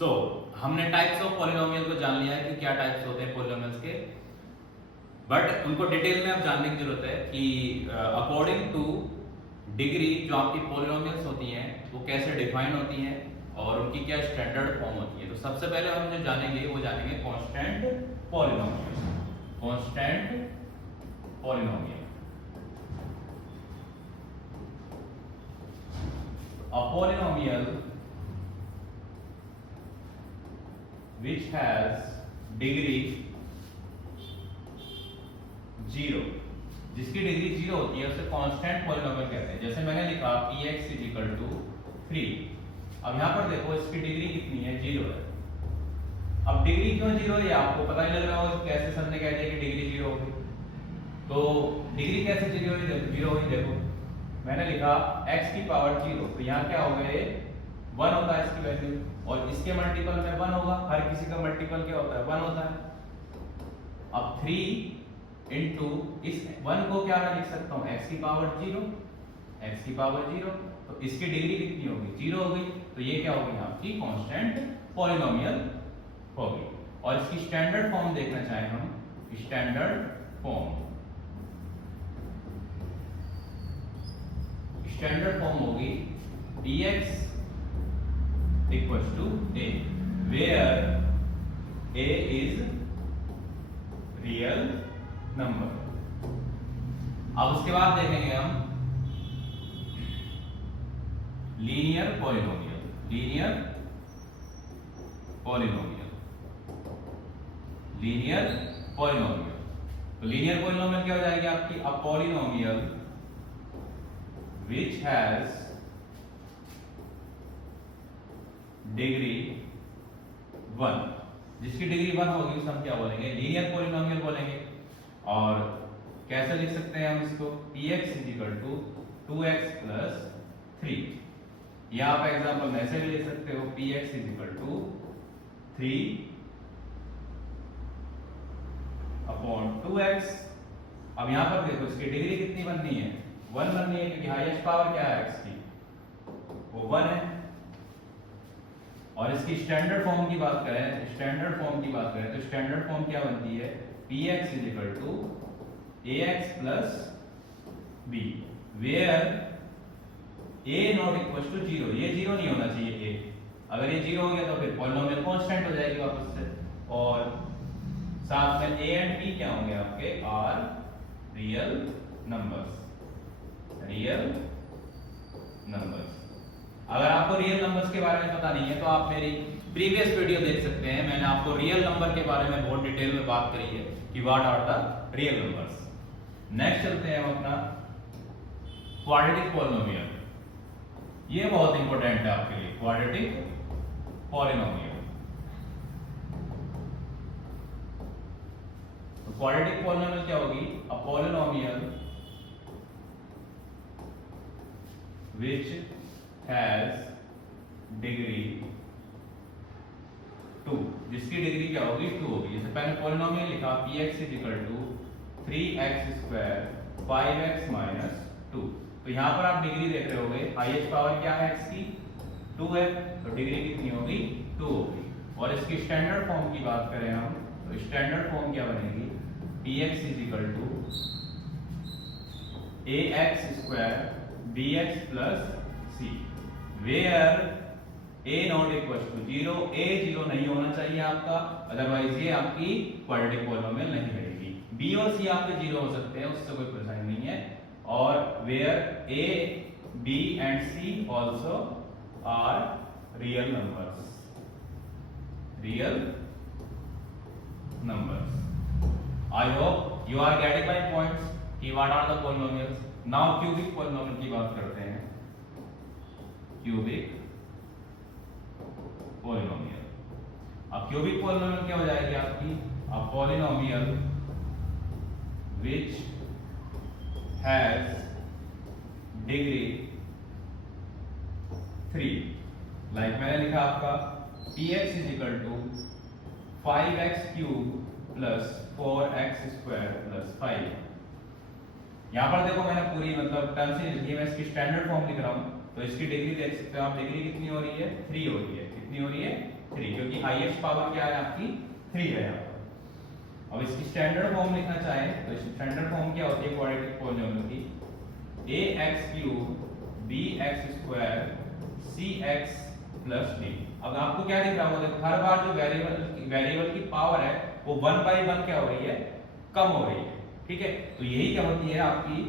हमने types of polynomial को जान लिया है कि क्या टाइप्स होते हैं पॉलिनोमियल्स के, बट उनको डिटेल में अब जानने की जरूरत है कि अकॉर्डिंग टू डिग्री जो आपकी पॉलिनोमियल्स होती हैं वो कैसे डिफाइन होती हैं और उनकी क्या स्टैंडर्ड फॉर्म होती है। तो सबसे पहले हम जो जानेंगे वो जानेंगे constant polynomial. Constant polynomial, a polynomial which has degree 0, जिसकी डिग्री 0 होती है उसे कांस्टेंट पॉलिनोमियल कहते हैं। जैसे मैंने लिखा px = 3। अब यहां पर देखो इसकी डिग्री कितनी है, 0 है। अब डिग्री क्यों 0 है आपको पता ही लग रहा होगा कैसे सर ने कह दिया कि डिग्री 0 होगी। तो डिग्री कैसे 0 हुई, देखो मैंने लिखा x की पावर 0, तो यहाँ क्या होगा, ये 1 होगा इसकी वैल्यू, और इसके मल्टीपल में 1 होगा। हर किसी का मल्टीपल क्या होता है, 1 होता है। अब 3 इंटू इस 1 को क्या मैं लिख सकता हूँ, x की पावर 0, x की पावर 0, तो इसकी डिग्री कितनी होगी, 0 होगी। तो ये क्या होगी आपकी कांस्टेंट पॉलिनोमियल होगी। और इसकी स्टैंडर्ड फॉर्म देखना चाहें हम, स्टैंडर्ड फॉर्म होगी dx = a, where a is real number. अब उसके बाद देखेंगे हम linear polynomial. Linear polynomial, linear polynomial, तो लीनियर पॉलिनोमियल क्या हो जाएगी आपकी, a polynomial which has degree 1, जिसकी डिग्री 1 होगी उसे हम क्या बोलेंगे, लीनियर पॉलिनोमियल बोलेंगे। और कैसे लिख सकते हैं हम इसको, px = 2x + 3। या आप एग्जांपल में ऐसे भी लिख सकते हो, px = 3/2x। अब यहां पर देखो इसकी डिग्री कितनी बननी है, 1 बननी है, क्योंकि हाईएस्ट पावर क्या है x की, वो 1 है। और इसकी स्टैंडर्ड फॉर्म की बात करें, तो स्टैंडर्ड फॉर्म क्या बनती है, px = ax + b, where a ≠ 0। ये 0 नहीं होना चाहिए a, अगर ये 0 हो गया तो फिर पॉलिनोमियल कांस्टेंट हो जाएगी वापस से। और साथ में a एंड b क्या होंगे आपके, are real numbers, real numbers. अगर आपको रियल नंबर्स के बारे में पता नहीं है तो आप मेरी प्रीवियस वीडियो देख सकते हैं, मैंने आपको रियल नंबर के बारे में बहुत डिटेल में बात करी है कि what are the real numbers. Next चलते हैं हम अपना क्वाड्रेटिक पॉलिनोमियल। ये बहुत इंपॉर्टेंट है आपके लिए, क्वाड्रेटिक पॉलिनोमियल। तो क्वाड्रेटिक पॉलिनोमियल क्या होगी, a polynomial which has degree 2, जिसकी डिग्री क्या होगी, 2 होगी। जैसे पहले पॉलिनोमियल लिखा px = 3x² 5x - 2, तो यहां पर आप डिग्री देख रहे होगे, हाईएस्ट पावर क्या है x की, 2 है, तो डिग्री कितनी होगी, 2 होगी। और इसकी स्टैंडर्ड फॉर्म की बात करें हम, तो स्टैंडर्ड फॉर्म क्या बनेगी, px = ax² bx + c, where a ≠ 0, a 0 नहीं होना चाहिए आपका, अदरवाइज ये आपकी क्वाड्रेटिक पॉलिनोमियल नहीं रहेगी। b और c आपके 0 हो सकते हैं, उससे कोई परेशानी नहीं है। और where a b and c also are real numbers, real numbers। I hope you are getting my points कि what are the polynomials। Now cubic polynomial की बात करते हैं, क्यूबिक पॉलिनोमियल। अब क्यूबिक पॉलिनोमियल क्या हो जाएगी आपकी, a polynomial which has degree 3, like मैंने लिखा आपका px = 5x³ + 4x² + 5। यहाँ पर देखो मैंने पूरी मतलब टर्म से लिखी है, मैं इसकी स्टैंडर्ड फॉर्म लिख रहा हूँ, तो इसकी डिग्री देख सकते हो आप, डिग्री कितनी हो रही है, 3 हो रही है। कितनी हो रही है, 3, क्योंकि हाईएस्ट पावर क्या है आपकी 3 है यहाँ पर। अब इसकी स्टैंडर्ड फॉर्म लिखना चाहें तो स्टैंडर्ड फॉर्म क्या होती है क्वाड्रेटिक पॉलिनोमियल की, ax³ bx² cx plus d। अब आपको क्या दिख रहा होगा, हर बार जो वेरिएबल की पावर है वो 1/1 क्या हो रही है, कम हो रही है, ठीक है। तो यही क्या होती है आपकी,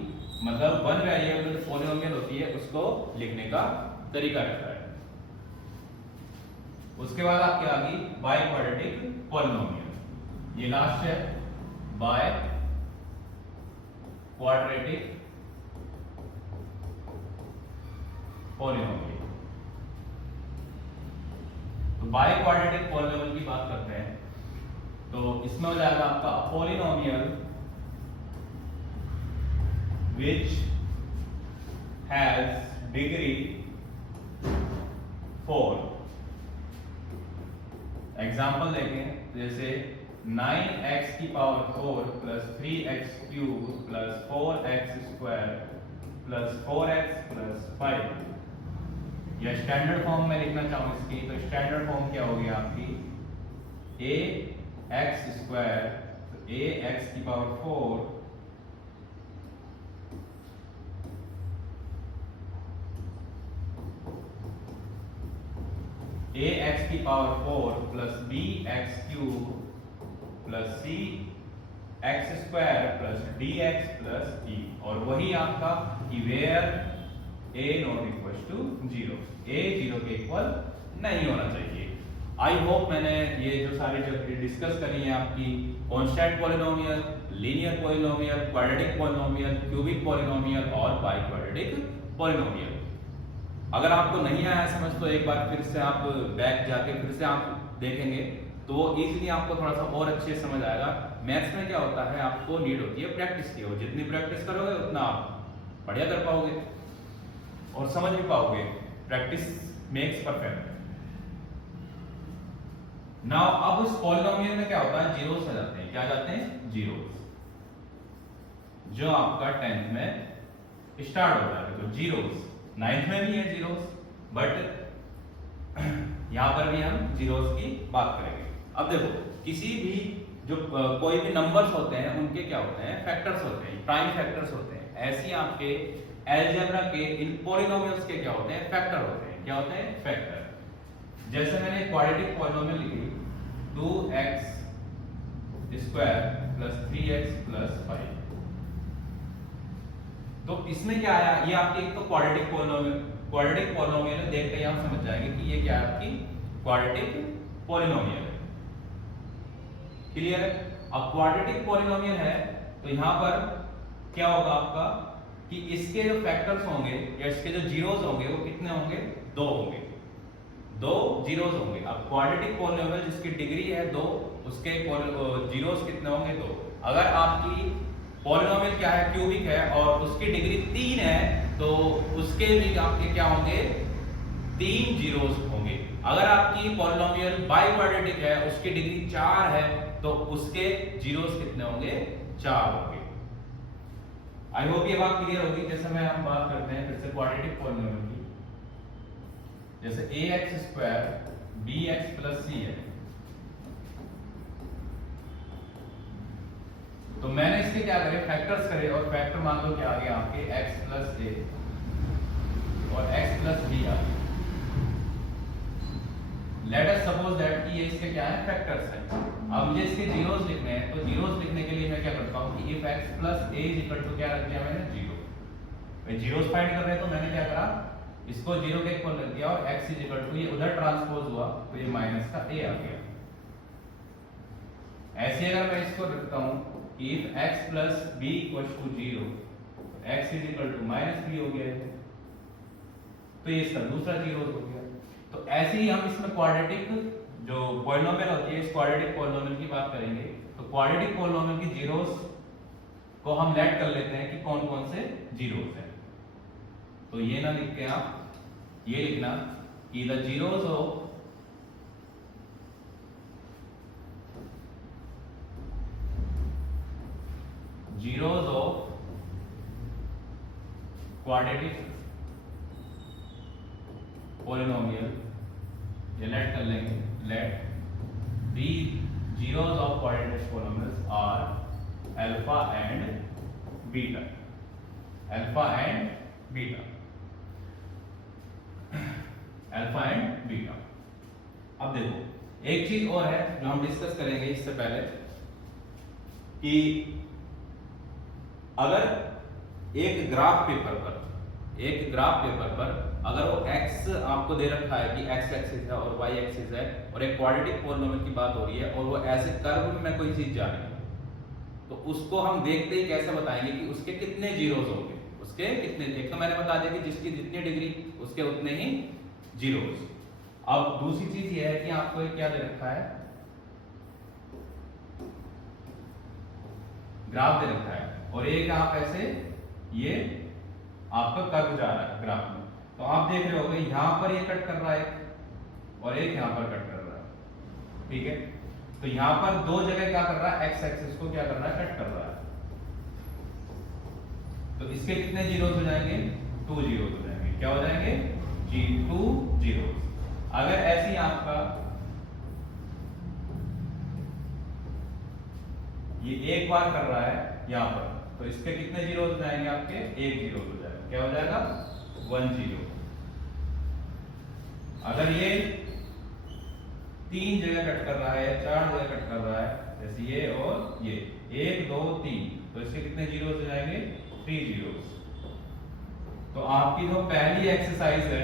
मतलब वन वेरिएबल पॉलिनोमियल होती है उसको लिखने का तरीका रहता है। उसके बाद आपके आ गई बाय क्वाड्रेटिक पॉलिनोमियल, ये लास्ट है बाय क्वाड्रेटिक पॉलिनोमियल। तो बाय क्वाड्रेटिक पॉलिनोमियल की बात करते हैं तो इसमें हो जाएगा आपका polynomial which has degree 4। Example देखें जैसे 9x की power 4 plus 3x³ plus 4x² plus 4x plus 5। या स्टैंडर्ड फॉर्म में लिखना चाहूँ इसकी तो स्टैंडर्ड फॉर्म क्या होगी आपकी, ax², ax की पावर 4 ax की power 4 plus bx³ plus cx² plus dx plus d। और वही आपका कि where a not equal to 0, a 0 के इक्वल नहीं होना चाहिए। आई होप मैंने ये जो सारी जो डिस्कस करी है आपकी constant polynomial, linear polynomial, quadratic polynomial, cubic polynomial और बाई क्वाड्रेटिक पॉलिनोमियल, अगर आपको नहीं आया समझ तो एक बार फिर से आप बैक जाके फिर से आप देखेंगे तो इजीली आपको थोड़ा सा और अच्छे से समझ आएगा। मैथ्स में क्या होता है, आपको नीड होती है प्रैक्टिस की, और जितनी प्रैक्टिस करोगे उतना आप बढ़िया कर पाओगे और समझ भी पाओगे। Practice makes perfect. नाउ अब उस पॉलिनोमियल में क्या होता है, जीरोस आ जाते हैं। क्या जाते हैं, जीरोस, जो आपका 10th में स्टार्ट होता है। तो जीरोस 9th में भी है जीरोस, बट यहां पर भी हम जीरोस की बात करेंगे। अब देखो किसी भी जो कोई भी नंबर्स होते हैं उनके क्या होते हैं, फैक्टर्स होते हैं, प्राइम फैक्टर्स होते हैं। ऐसे ही आपके अलजेब्रा के इन पॉलिनोमियल्स के क्या होते हैं, फैक्टर होते हैं। क्या होते हैं, फैक्टर। जैसे मैंने क्वाड्रेटिक पॉलिनोमियल लिखी 2x² प्लस 3x प्लस 5। तो इसमें क्या आया, ये आपकी एक तो क्वाड्रेटिक पॉलिनोमियल है, देखते ही आप समझ जाएंगे कि ये क्या है, आपकी क्वाड्रेटिक पॉलिनोमियल है। क्लियर है। अब क्वाड्रेटिक पॉलिनोमियल है तो यहां पर क्या होगा आपका कि इसके जो फैक्टर्स होंगे या इसके जो जीरोस होंगे वो कितने होंगे, 2 होंगे, 2 जीरोस होंगे। अब क्वाड्रेटिक पॉलिनोमियल जिसकी डिग्री है 2, उसके जीरोस कितने होंगे, 2। अगर आपकी पॉलिनोमियल क्या है, क्यूबिक है और उसकी डिग्री 3 है तो उसके भी आपके क्या होंगे, 3 जीरोस होंगे। अगर आपकी पॉलिनोमियल बाई क्वाड्रेटिक है, उसकी डिग्री 4 है तो उसके जीरोस कितने होंगे, 4 होंगे। आई होप ये बात क्लियर होगी। जैसे मैं हम बात करते हैं फिर से क्वाड्रेटिक पॉलिनोमियल की, जैसे ax² bx प्लस c है। तो मैंने इसके क्या करे, फैक्टर्स करे और फैक्टर मान लो क्या आ गया आपके x प्लस a और x प्लस b आ गया। लेट अस सपोज दैट कि ये इसके क्या है, फैक्टर्स हैं। अब मुझे इसके जीरोस लिखने हैं तो जीरोस लिखने के लिए मैं क्या करता हूं कि if x plus a is equal to क्या रख दिया मैंने, 0। मैं जीरोस फाइंड कर रहे हैं तो मैंने क्या करा, इसको 0 के इक्वल रख दिया और x इज इक्वल टू ये उधर ट्रांसपोज हुआ तो ये माइनस का a आ गया। ऐसे अगर मैं इसको रखता हूं कि if x plus b equal to 0 x is equal to minus b हो गया है तो ये इसका दूसरा जीरोस हो गया। तो ऐसे ही हम इसमें क्वाड्रेटिक जो पॉलिनोमियल होती है, इस क्वाड्रेटिक पॉलिनोमियल की बात करेंगे। तो क्वाड्रेटिक पॉलिनोमियल की जीरोस को हम लेट कर लेते हैं कि कौन कौन से जीरोस हैं। तो ये ना लिख के आप ये लिखना कि the zeros of quadratic polynomial, ये लेट कर लेंगे, let the zeros of coordinate polynomials are alpha and beta, alpha and beta, alpha and beta। अब देखो एक चीज और है जो हम डिस्कस करेंगे इससे पहले कि अगर एक ग्राफ पेपर पर अगर वो x आपको दे रखा है कि x एक्सिस है और y एक्सिस है और एक क्वाड्रेटिक पॉलिनोमियल की बात हो रही है और वो ऐसे कर्व में कोई चीज जा रही है, तो उसको हम देखते ही कैसे बताएंगे कि उसके कितने जीरोस होंगे, उसके कितने। एक तो मैंने बता दिया कि जिसकी जितनी डिग्री उसके उतने ही जीरोस। अब दूसरी चीज ये है कि आपको क्या दे रखा है, ग्राफ दे रखा है और एक आप ऐसे ये आपका कर्व जा रहा है ग्राफ में, तो आप देख रहे होगे यहां पर ये कट कर रहा है और एक यहां पर कट कर रहा है, ठीक है। तो यहां पर दो जगह क्या कर रहा है, एक्स एक्सिस को क्या कर रहा है, कट कर रहा है। तो इसके कितने जीरोस हो जाएंगे, 2 जीरोस हो जाएंगे। क्या हो जाएंगे, 2 जीरोस। अगर ऐसी आपका ये एक बार कर रहा है यहां पर, तो इसके कितने जीरोस हो जाएंगे, आपके 1 जीरो हो जाएगा। क्या हो जाएगा, 1 जीरो। अगर ये 3 जगह कट कर रहा है, 4 जगह कट कर रहा है, जैसे ये और ये 1 2 3, तो इसके कितने जीरोस हो जाएंगे, 3 जीरोस। तो आपकी जो पहली एक्सरसाइज है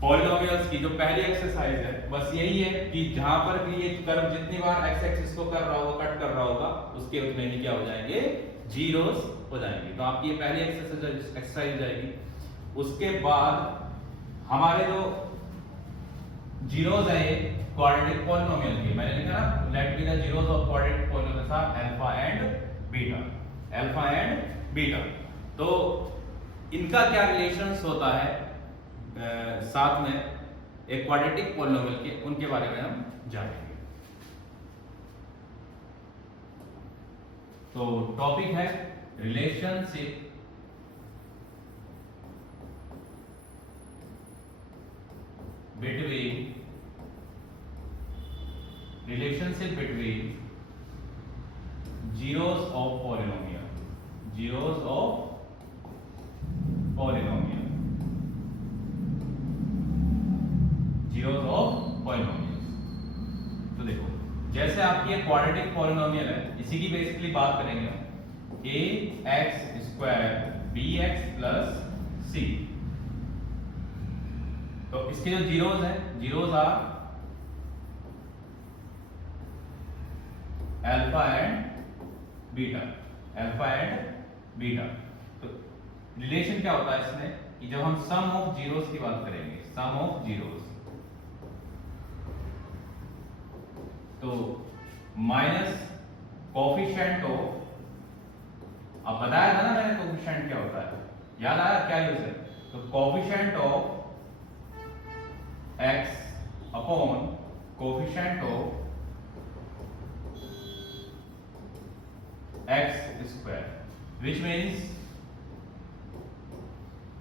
पॉलिनोमियल्स की, जो पहली एक्सरसाइज है, बस यही है कि जहां पर भी ये कर्व जितनी बार एक्स एक्सिस को कर रहा होगा, कट कर रहा होगा, उसके उतने ही क्या हो जाएंगे, जीरोस हो जाएंगे। तो आपकी ये पहली एक्सरसाइज जाएगी। उसके बाद हमारे जो जीरोस है ये क्वाड्रेटिक पॉलिनोमियल की, मैंने लिखा ना, let be the zeros of quadratic polynomials are alpha and beta, alpha and beta. तो इनका क्या रिलेशंस होता है साथ में एक क्वाड्रेटिक पॉलिनोमियल के, उनके बारे में हम जानेंगे। तो टॉपिक है relationship between zeros of polynomial, zeros of polynomial, zeros of polynomials। तो देखो जैसे आपकी ये क्वाड्रेटिक पॉलिनोमियल है, इसी की बेसिकली बात करेंगे हम, ax² bx plus c। तो इसके जो जीरोस हैं, zeros are alpha and beta, alpha and beta. तो रिलेशन क्या होता है इसमें कि जब हम सम ऑफ जीरोस की बात करेंगे, सम ऑफ जीरोस, तो माइनस कोफिशिएंट ऑफ, अब बताया था ना मैंने कोफिशिएंट क्या होता है, याद आया क्या यूज है, तो coefficient of x upon coefficient of x square, which means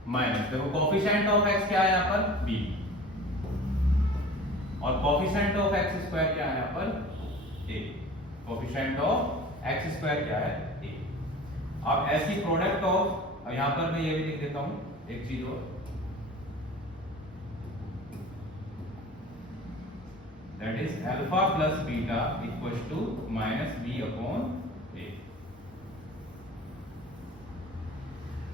minus, देखो कोफिशिएंट ऑफ x क्या है यहाँ पर, b, और कोफिशिएंट ऑफ x स्क्वायर क्या है यहाँ पर, a। Coefficient of x square क्या है, a। अब ऐसी प्रोडक्ट ऑफ, यहाँ पर मैं ये भी लिख देता हूँ एक चीज और, that is alpha plus beta equals to minus b upon a।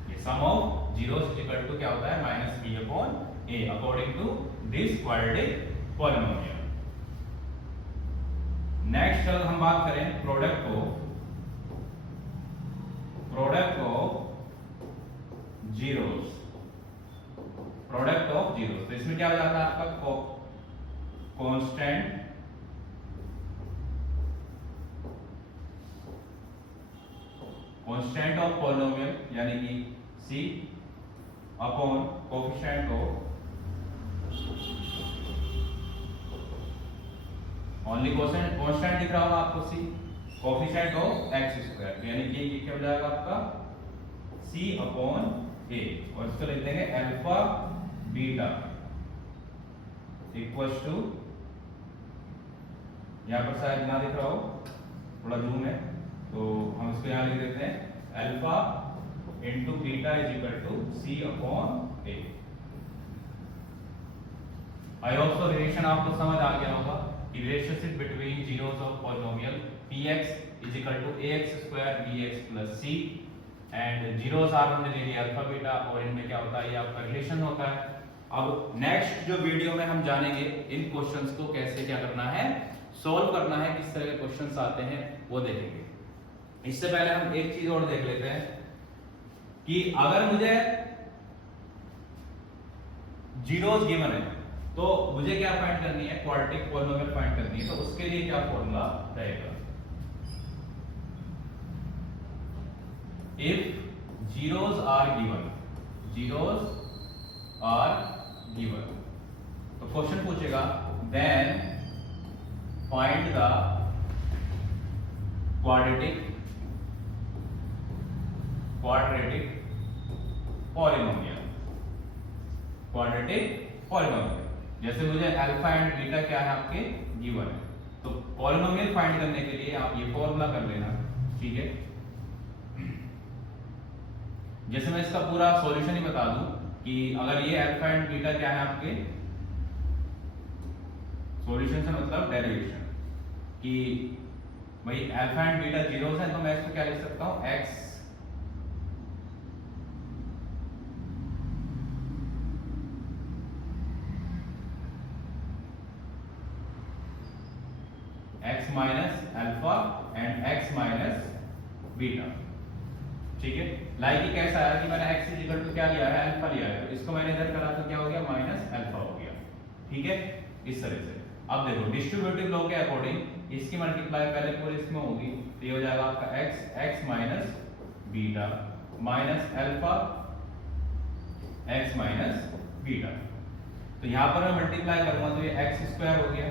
ये sum of zeros is equal to क्या होता है, minus b upon a according to this quadratic polynomial। Next अगर हम बात करें प्रोडक्ट ऑफ जीरोस, तो इसमें क्या हो जाता है आपका कांस्टेंट ऑफ पॉलिनोमियल यानी कि c upon coefficient of, only constant दिख रहा होगा आपको c, coefficient of x square, यानी कि ये क्या हो जाएगा आपका c अपॉन a, और इसको लिख देंगे अल्फा बीटा इक्वल्स टू, यहाँ पर शायद ना दिख रहा हो, थोड़ा जूम है तो हम इसको यहाँ लिख देते हैं alpha into beta is equal to c upon a. I hope so relation आपको समझ आ गया होगा कि relationship between zeros of polynomial px is equal to ax square bx plus c, and zeros are हमने ले लिया अल्फा बीटा, और इनमें क्या होता है, ये आपका रिलेशन होता है। अब नेक्स्ट जो वीडियो में हम जानेंगे इन क्वेश्चंस को कैसे क्या करना है, सॉल्व करना है, किस तरह के क्वेश्चंस आते हैं वो देखेंगे। इससे पहले हम एक चीज और देख लेते हैं कि अगर मुझे जीरोस गिवन है तो मुझे क्या फाइंड करनी है, क्वाड्रेटिक पॉलिनोमियल फाइंड करनी है, तो उसके लिए क्या फॉर्मूला रहेगा, if zeros are given, zeros are given, तो क्वेश्चन पूछेगा then find the quadratic polynomial, quadratic polynomial. जैसे मुझे अल्फा एंड बीटा क्या है आपके गिवन है, तो पॉलिनोमियल फाइंड करने के लिए आप ये फॉर्मूला कर लेना, ठीक है। जैसे मैं इसका पूरा सॉल्यूशन ही बता दूं कि अगर ये अल्फा एंड बीटा क्या है आपके, सॉल्यूशन से मतलब डेरिवेशन, कि भाई अल्फा एंड बीटा जीरोस है तो मैं इसको क्या लिख सकता हूं, x x minus alpha and x minus beta, ठीक है। लाइक ये कैसा है कि मैंने x इज इक्वल टू क्या लिया है, अल्फा लिया है, तो इसको मैंने इधर करा तो क्या हो गया, माइनस अल्फा हो गया, ठीक है, इस तरह से। अब देखो डिस्ट्रीब्यूटिव लॉ के अकॉर्डिंग इसकी मल्टीप्लाई पहले पूरे इसमें होगी, तो ये हो जाएगा आपका x minus beta minus alpha x minus beta. तो यहां पर मैं मल्टीप्लाई करूंगा तो ये x स्क्वायर हो गया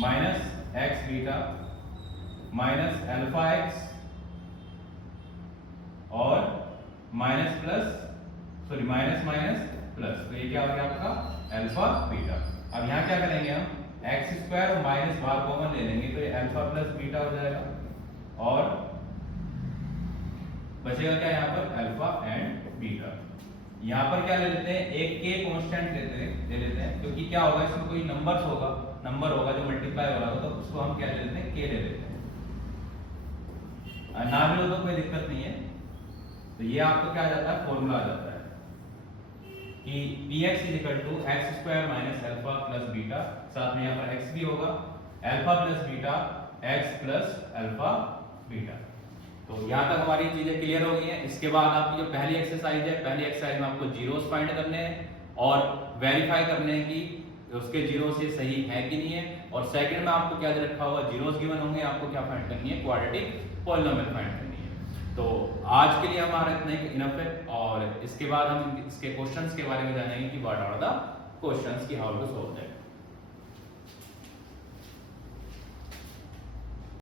minus x beta minus alpha x और minus plus, sorry minus minus plus, तो ये क्या हो गया आपका अल्फा बीटा। अब यहाँ क्या करेंगे हम, x स्क्वायर और माइनस बाहर कॉमन ले लेंगे तो ये अल्फा प्लस बीटा हो जाएगा, और बचेगा क्या यहाँ पर, अल्फा एंड बीटा। यहाँ पर क्या ले लेते हैं, एक के कांस्टेंट ले लेते हैं, क्योंकि क्या होगा इसमें कोई नंबर होगा जो मल्टीप्लाई हो रहा होगा, तो उसको हम क्या ले लेते हैं, के ले लेते हैं, ना भी हो तो कोई दिक्कत नहीं है। तो ये आपको क्या आ जाता है, फॉर्मूला आ जाता है कि px is equal to x square minus alpha plus beta, साथ में यहाँ पर x भी होगा, alpha plus beta x plus alpha beta. तो यहाँ तक हमारी चीजें क्लियर हो गई हैं। इसके बाद आपकी जो पहली एक्सरसाइज है, पहली एक्सरसाइज में आपको जीरोस फाइंड करने हैं और वेरीफाई करने हैं कि उसके जीरोस ये सही है कि नहीं है, और सेकंड में आपको क्या दे रखा हुआ, जीरोस गिवन होंगे, आपको क्या फाइंड करनी है, क्वाड्रेटिक पॉलिनोमियल फाइंड करनी है। तो आज के लिए हमारा इतना ही इनफ है, और इसके बाद हम इसके क्वेश्चंस के बारे में जानेंगे कि व्हाट आर द क्वेश्चंस, की हाउ टू सॉल्व दैट।